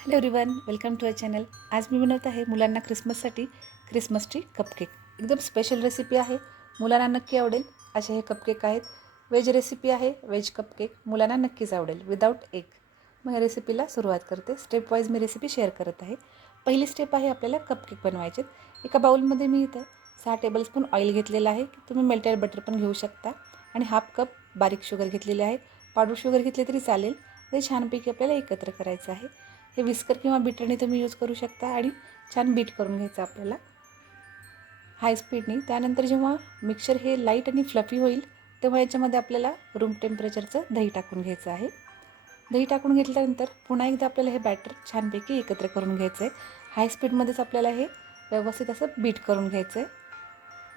Hello everyone, welcome to our channel. आज मी बनवत आहे मुलांना क्रिसमससाठी क्रिसमस ट्री कपकेक. एकदम स्पेशल रेसिपी आहे, मुलांना नक्की आवडेल असे हे कपकेक आहेत. व्हेज रेसिपी आहे, व्हेज कपकेक मुलांना नक्कीच आवडेल विदाऊट एग. मग या रेसिपीला सुरुवात करते. स्टेप वाईज मी रेसिपी शेअर करत आहे. पहिली स्टेप आहे आपल्याला कपकेक बनवायचे. एका बाउलमध्ये मी इथं 6 टेबलस्पून ऑइल घेतलेलं आहे. तुम्ही मेल्टेड बटर पण घेऊ शकता. आणि हाफ कप बारीक शुगर घेतलेली आहे. पावडर शुगर घेतली तरी चालेल. ते छानपैकी आपल्याला एकत्र करायचं आहे. हे विस्कर किंवा बीटरने तुम्ही यूज करू शकता आणि छान बीट करून घ्यायचं आपल्याला हाय स्पीडने. त्यानंतर जेव्हा मिक्सचर हे लाईट आणि फ्लफी होईल तेव्हा याच्यामध्ये आपल्याला रूम टेम्परेचरचं दही टाकून घ्यायचं आहे. दही टाकून घेतल्यानंतर पुन्हा एकदा आपल्याला हे बॅटर छानपैकी एकत्र करून घ्यायचं आहे. हाय स्पीडमध्येच आपल्याला हे व्यवस्थित असं बीट करून घ्यायचं आहे.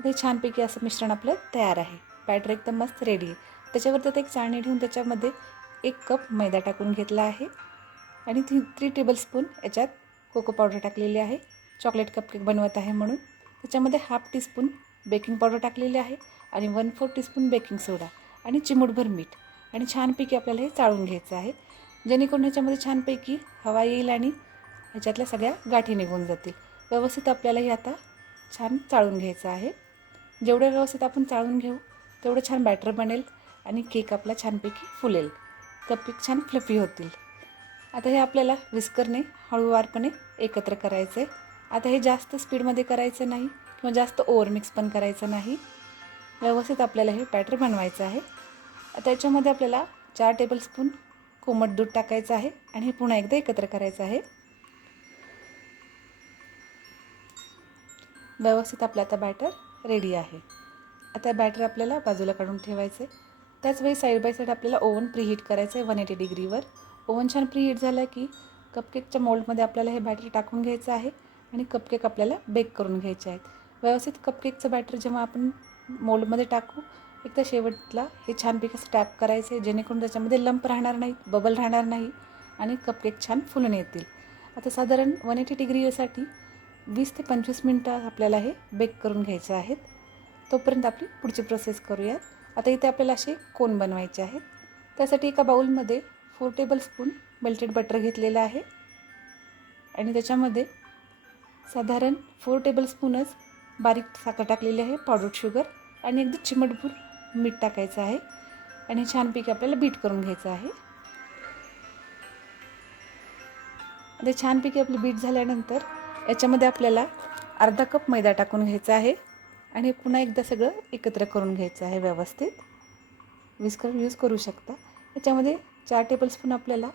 हे छानपैकी असं मिश्रण आपलं तयार आहे. बॅटर एकदम मस्त रेडी आहे. त्याच्यावरती एक चाळणी ठेवून त्याच्यामध्ये 1 कप मैदा टाकून घेतला आहे आणि 3 टेबलस्पून याच्यात कोको पावडर टाकलेली आहे. चॉकलेट कपकेक बनवत आहे म्हणून. त्याच्यामध्ये हाफ टीस्पून बेकिंग पावडर टाकलेली आहे आणि 1/4 टीस्पून बेकिंग सोडा आणि चिमूटभर मीठ आणि छानपैकी आपल्याला हे चाळून घ्यायचं आहे, जेणेकरून ह्याच्यामध्ये छानपैकी हवा येईल आणि ह्याच्यातल्या सगळ्या गाठी निघून जातील. व्यवस्थित आपल्याला हे आता छान चाळून घ्यायचं आहे. जेवढं व्यवस्थित आपण चाळून घेऊ तेवढं छान बॅटर बनेल आणि केक आपला छानपैकी फुलेल. कपकेक छान फ्लफी होतील. आता हे आपल्याला विस्करने हळूवारपणे एकत्र करायचं आहे. आता हे जास्त स्पीडमध्ये करायचं नाही किंवा जास्त ओव्हर मिक्स पण करायचं नाही. व्यवस्थित आपल्याला हे बॅटर बनवायचं आहे. आता याच्यामध्ये आपल्याला 4 टेबलस्पून कोमट दूध टाकायचं आहे आणि हे पुन्हा एकदा एकत्र करायचं आहे. व्यवस्थित आपलं आता बॅटर रेडी आहे. आता बॅटर आपल्याला बाजूला काढून ठेवायचं आहे. त्याचवेळी साईड बाय साईड आपल्याला ओव्हन प्रीहीट करायचं आहे 180 डिग्रीवर. ओव्हन छान प्रीहीट झालं की कपकेकच्या मोल्डमध्ये आपल्याला हे बॅटर टाकून घ्यायचं आहे आणि कपकेक आपल्याला बेक करून घ्यायचे आहेत. व्यवस्थित कपकेकचं बॅटर जेव्हा आपण मोल्डमध्ये टाकू एकदा शेवटला हे छानपैकी स्टॅप करायचे, जेणेकरून त्याच्यामध्ये लंप राहणार नाहीत, बबल राहणार नाही आणि कपकेक छान फुलून येतील. आता साधारण 180 डिग्रीसाठी 20 ते 25 मिनटं आपल्याला हे बेक करून घ्यायचे आहेत. तोपर्यंत आपली पुढची प्रोसेस करूयात. आता इथे आपल्याला असे कोन बनवायचे आहेत. त्यासाठी एका बाउलमध्ये 4 टेबलस्पून मेल्टेड बटर घेतलेलं आहे आणि त्याच्यामध्ये साधारण 4 टेबलस्पूनच बारीक साखर टाकलेली आहे, पावडर शुगर आणि अगदी चिमटभर मीठ टाकायचं आहे आणि छानपैकी आपल्याला बीट करून घ्यायचं आहे. आता छानपैकी आपली बीट झाल्यानंतर याच्यामध्ये आपल्याला अर्धा कप मैदा टाकून घ्यायचा आहे आणि पुन्हा एकदा सगळं एकत्र करून घ्यायचं आहे व्यवस्थित. विस्कर यूज करू शकता. याच्यामध्ये 4 टेबलस्पून आपल्याला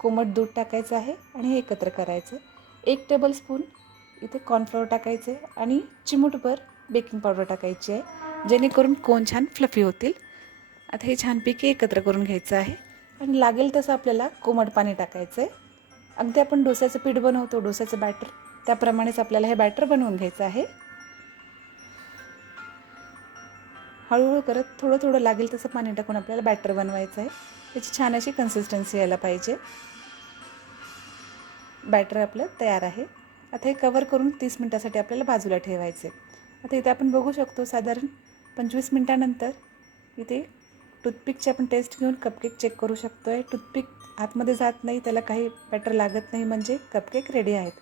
कोमट दूध टाकायचं आहे आणि हे एकत्र करायचं. 1 टेबलस्पून इथे कॉर्नफ्लोअर टाकायचं आहे आणि चिमूटभर बेकिंग पावडर टाकायची आहे, जेणेकरून कोन छान फ्लफी होतील. आता हे छानपैकी एकत्र करून घ्यायचं आहे आणि लागेल तसं आपल्याला कोमट पाणी टाकायचं आहे. अगदी आपण डोस्याचं पीठ बनवतो, डोस्याचं बॅटर, त्याप्रमाणेच आपल्याला हे बॅटर बनवून घ्यायचं आहे. हळूहळू करत थोडं थोडं लागेल तसं पाणी टाकून आपल्याला बॅटर बनवायचं आहे. त्याची छान अशी कन्सिस्टन्सी यायला पाहिजे. बॅटर आपलं तयार आहे. आता हे कवर करून 30 मिनटासाठी आपल्याला बाजूला ठेवायचे. आता इथे आपण बघू शकतो साधारण 25 मिनटानंतर इथे टूथपिकची आपण टेस्ट घेऊन कपकेक चेक करू शकतो आहे. टूथपिक आतमध्ये जात नाही, त्याला काही बॅटर लागत नाही, म्हणजे कपकेक रेडी आहेत.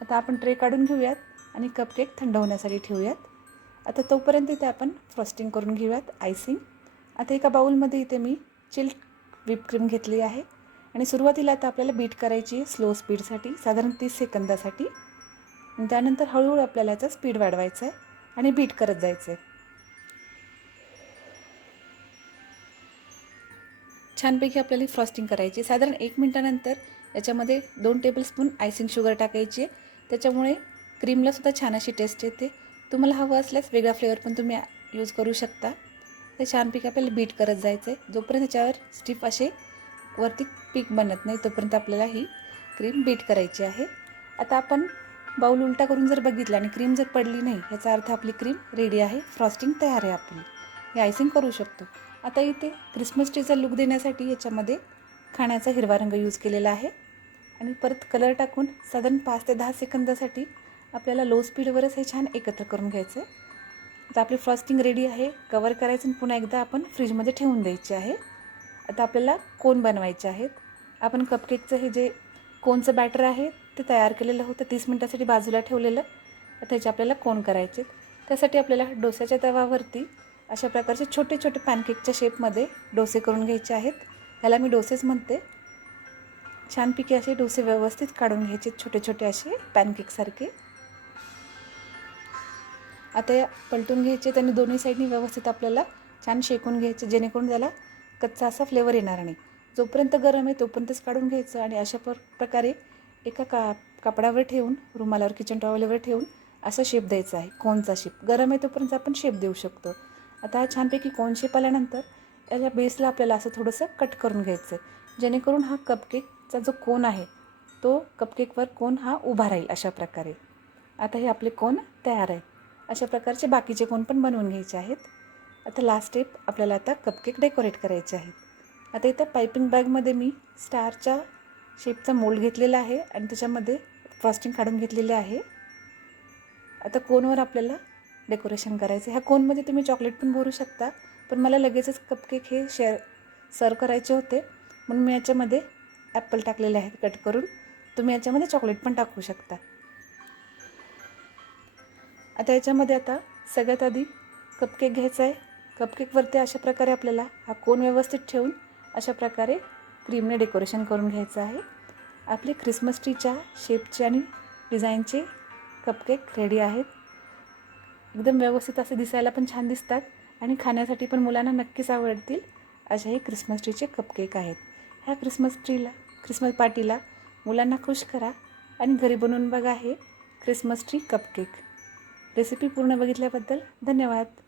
आता आपण ट्रे काढून घेऊयात आणि कपकेक थंड होण्यासाठी ठेवूयात. आता तोपर्यंत इथे आपण फ्रॉस्टिंग करून घेऊयात, आयसिंग. आता एका बाउलमध्ये इथे मी चिल्ड व्हिप क्रीम घेतली आहे आणि सुरुवातीला आता आपल्याला बीट करायची आहे स्लो स्पीडसाठी, साधारण 30 सेकंदासाठी. त्यानंतर हळूहळू आपल्याला याचा स्पीड वाढवायचा आहे आणि बीट करत जायचं आहे. छानपैकी आपल्याला फ्रॉस्टिंग करायची. साधारण 1 मिनटानंतर याच्यामध्ये 2 टेबलस्पून आयसिंग शुगर टाकायची आहे. त्याच्यामुळे क्रीमलासुद्धा छान अशी टेस्ट येते. तुम्हाला हवं असल्यास वेगळा फ्लेवर पण तुम्ही यूज करू शकता. ते छानपैकी आपल्याला बीट करत जायचं आहे. जोपर्यंत त्याच्यावर स्टिफ असे वरती पीक बनत नाही तोपर्यंत आपल्याला ही क्रीम बीट करायची आहे. आता आपण बाउल उलटा करून जर बघितलं आणि क्रीम जर पडली नाही, याचा अर्थ आपली क्रीम रेडी आहे, फ्रॉस्टिंग तयार आहे आपली. हे आयसिंग करू शकतो. आता इथे क्रिसमस ट्रीचा लुक देण्यासाठी याच्यामध्ये खाण्याचा हिरवा रंग यूज केलेला आहे आणि परत कलर टाकून साधारण 5 ते 10 सेकंदासाठी आपल्याला लो स्पीडवरच हे छान एकत्र करून घ्यायचं आहे. आता आपली फ्रॉस्टिंग रेडी आहे. कवर करायचं आणि पुन्हा एकदा आपण फ्रीजमध्ये ठेवून द्यायची आहे. आता आपल्याला कोन बनवायचे आहेत. आपण कपकेकचं हे जे कोनचं बॅटर आहे ते तयार केलेलं होतं 30 मिनटासाठी बाजूला ठेवलेलं. त्याचे आपल्याला कोन करायचे. त्यासाठी आपल्याला डोस्याच्या तव्यावरती अशा प्रकारचे छोटे छोटे पॅनकेकच्या शेपमध्ये डोसे करून घ्यायचे आहेत. ह्याला मी डोसेच म्हणते. छानपैकी असे डोसे व्यवस्थित काढून घ्यायचे, छोटे छोटे असे पॅनकेकसारखे. आता या पलटून घ्यायचे, त्यांनी दोन्ही साईडनी व्यवस्थित आपल्याला छान शेकून घ्यायचे, जेणेकरून त्याला कच्चा असा फ्लेवर येणार नाही. जोपर्यंत गरम आहे तोपर्यंतच काढून घ्यायचं आणि अशा प्रकारे एका कापडावर ठेवून, रुमालावर, किचन टॉवेलवर ठेवून असा शेप द्यायचा आहे. कोनचा शेप गरम आहे तोपर्यंत आपण शेप देऊ शकतो. आता हा छानपैकी कोन शेप आल्यानंतर याच्या बेसला आपल्याला असं थोडंसं कट करून घ्यायचं, जेणेकरून हा कपकेकचा जो कोन आहे तो कपकेकवर कोन हा उभा राहील अशा प्रकारे. आता हे आपले कोन तयार आहेत. अशा प्रकारचे बाकीचे कोन पण बनवून घ्यायचे आहेत. आता लास्ट स्टेप आपल्याला आता कपकेक डेकोरेट करायचे आहेत. आता इथं पायपिंग बॅगमध्ये मी स्टारच्या शेपचा मोल्ड घेतलेला आहे आणि त्याच्यामध्ये फ्रॉस्टिंग काढून घेतलेले आहे. आता कोनवर आपल्याला डेकोरेशन करायचं. ह्या कोनमध्ये तुम्ही चॉकलेट पण भरू शकता, पण मला लगेचच कपकेक हे सर्व करायचे होते म्हणून मी याच्यामध्ये ॲपल टाकलेले आहेत कट करून. तुम्ही याच्यामध्ये चॉकलेट पण टाकू शकता. आता याच्यामध्ये आता सगळ्यात आधी कपकेक घ्यायचा आहे. कपकेकवरती अशा प्रकारे आपल्याला हा कोन व्यवस्थित ठेवून अशा प्रकारे क्रीमने डेकोरेशन करून घ्यायचं आहे. आपले ख्रिसमस ट्रीच्या शेपचे आणि डिझाईनचे कपकेक रेडी आहेत. एकदम व्यवस्थित असे दिसायला पण छान दिसतात आणि खाण्यासाठी पण मुलांना नक्कीच आवडतील असे हे ख्रिसमस ट्रीचे कपकेक आहेत. ह्या ख्रिसमस पार्टीला मुलांना खुश करा आणि घरी बनवून बघा हे ख्रिसमस ट्री कपकेक. रेसिपी पूर्ण बघितल्याबद्दल धन्यवाद.